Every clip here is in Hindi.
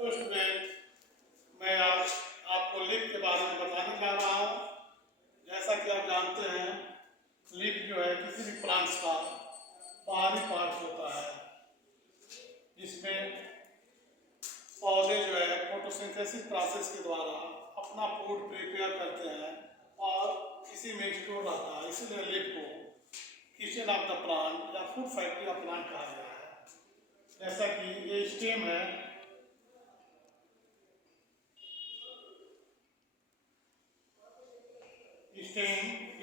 तो स्टूडेंट, मैं आज आपको लीफ के बारे में बताने जा रहा हूँ। जैसा कि आप जानते हैं, लीफ जो है किसी भी प्लांट्स का बाहरी पार्ट होता है, जिसमें पौधे जो है फोटोसिंथेसिस प्रोसेस के द्वारा अपना फूड प्रिपेयर करते हैं और इसी में स्टोर रहता है। इसलिए लीफ को किचन ऑफ द प्लांट या फूड फैक्ट्री ऑफ प्लांट कहा गया है। जैसा कि ये स्टेम है,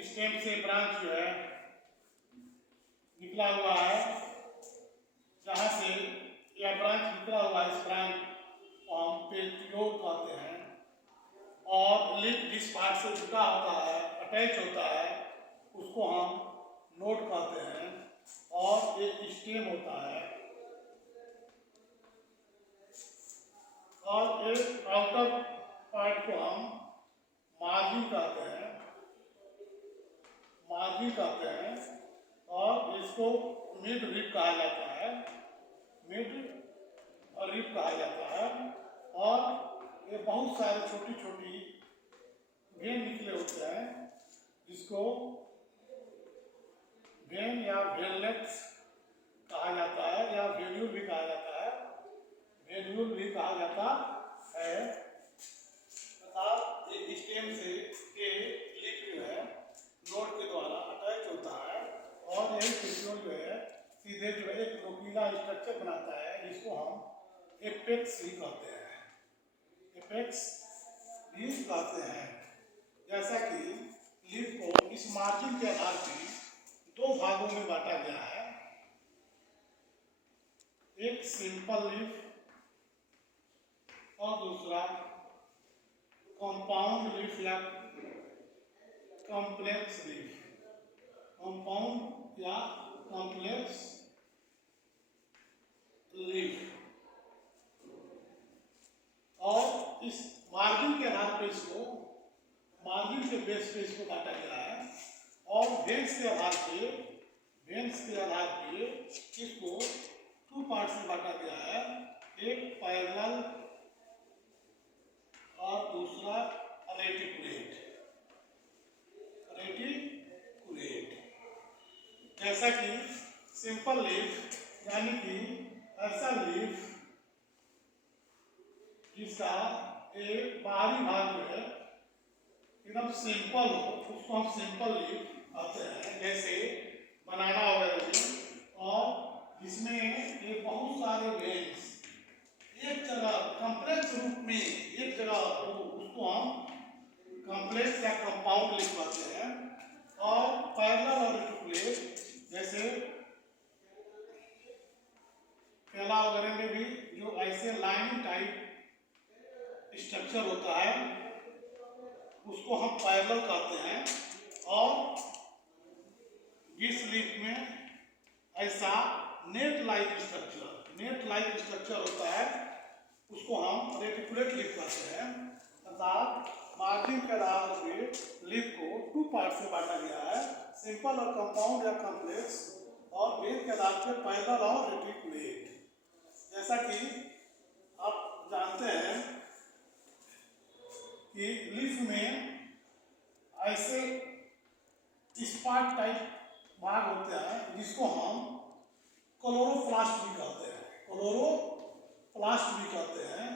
स्टेम से ब्रांच जो है निकला हुआ है। जहाँ से यह ब्रांच निकला हुआ है, इस ब्रांच को हम पेटियोल कहते हैं। और लीफ जिस पार्ट से जुड़ा होता है, अटैच होता है, उसको हम नोड कहते हैं। और एक स्टेम होता है और एक आउटर पार्ट को हम मार्जिन कहते हैं, और इसको मिड रिब कहा जाता है, और ये बहुत सारे छोटी छोटी वेन निकले होते हैं, जिसको वेन या वेनलेट्स कहा जाता है या वेन्यूल भी कहा जाता है। अर्थात एक स्टेम से के लीफ जो है नोड के द्वारा अटैच होता है और यही पेटियोल जो है सीधे जो है एक नोकीला स्ट्रक्चर बनाता है, जिसको हम एपेक्स भी कहते हैं। जैसा कि लीफ को इस मार्जिन के आधार पर दो भागों में बांटा गया है, एक सिंपल लीफ और दूसरा कंपाउंड लीफ या कॉम्प्लेक्स लीफ। कंपाउंड या कॉम्प्लेक्स लीफ। और इस मार्जिन के आधार पर मार्जिन के बेस पे इसको काटा गया है और वेन्स के आधार पे इसको टू पार्ट्स में बांटा गया है, एक पैरेलल और दूसरा रेटिकुलेट। जैसा कि सिंपल लीफ यानी कि ऐसा लीफ जिसका एक बाहरी भाग जो है एकदम सिंपल हो, उसको हम सिंपल लीफ कहते हैं। जैसे बनाना वगैरह, और जिसमें ये बहुत सारे वेन्स एक जगह कॉम्प्लेक्स रूप में एक जगह हो, उसको हम कॉम्प्लेक्स या कंपाउंड लीफ कहते हैं। और पैरेलल और रेटिकुलेट, जैसे केला वगैरह में भी जो ऐसे लाइन टाइप स्ट्रक्चर होता है, उसको हम पैरेलल कहते हैं। और जिस लीफ में ऐसा नेट लाइक स्ट्रक्चर होता है, उसको हम रेटिकुलेट लीफ कहते हैं। अर्थात मार्जिन के आधार पे लीफ को टू पार्ट में बांटा गया है, सिंपल और कंपाउंड या कॉम्प्लेक्स, और वेन के आधार पे पैरेलल और रेटिकुलेट। जैसा कि आप जानते हैं कि लीफ में ऐसे स्पॉट टाइप भाग होते हैं, जिसको हम क्लोरोप्लास्ट भी कहते हैं,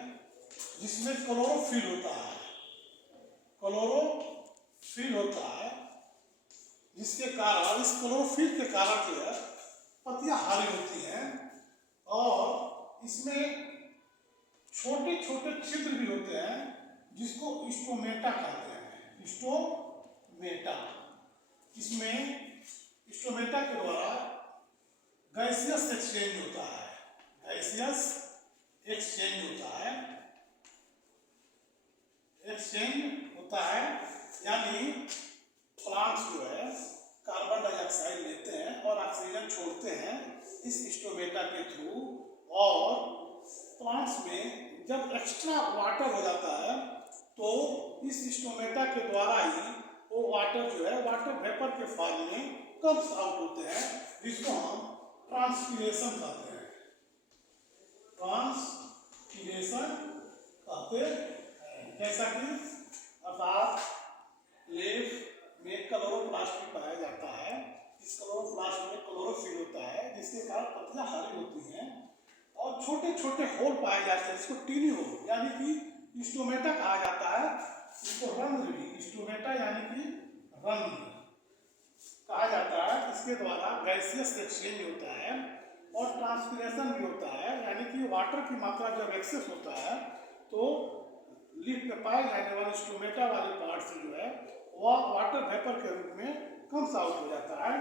जिसमें क्लोरोफिल होता है, जिसके कारण इस क्लोरोफिल के कारण जो है पत्तियां हरी होती हैं। और इसमें छोटे छोटे छिद्र भी होते हैं, जिसको स्टोमेटा कहते हैं। इसमें स्टोमेटा के द्वारा गैसियस एक्सचेंज होता है, यानी प्लांट्स जो है कार्बन डाइऑक्साइड लेते हैं और ऑक्सीजन छोड़ते हैं इस स्टोमेटा के थ्रू। और प्लांट्स में जब एक्स्ट्रा वाटर हो जाता है, तो इस स्टोमेटा के द्वारा ही वो वाटर जो है वाटर वेपर के फॉर्म में कम्स आउट होते हैं, जिसको हम ट्रांसपीरेशन कहते हैं। होते हैं। जैसा कि अर्थात लीफ में क्लोरोप्लास्ट भी पाया जाता है। इस क्लोरोप्लास्ट में क्लोरोफिल होता है जिसके कारण पत्तियां हरी होती हैं और छोटे छोटे होल पाए जाते हैं, इसको टीनी होल यानी कि स्टोमेटा कहा जाता है। इसको रंध्र भी, स्टोमेटा यानी कि रंध्र कहा जाता है। इसके द्वारा गैसियस एक्सचेंज होता है और ट्रांसपिरेशन भी होता है, यानी कि वाटर की मात्रा जब एक्सेस होता है तो लीफ में पाए जाने वाले स्टोमेटा वाले पार्ट से जो है वह वाटर वेपर के रूप में कम आउट हो जाता है।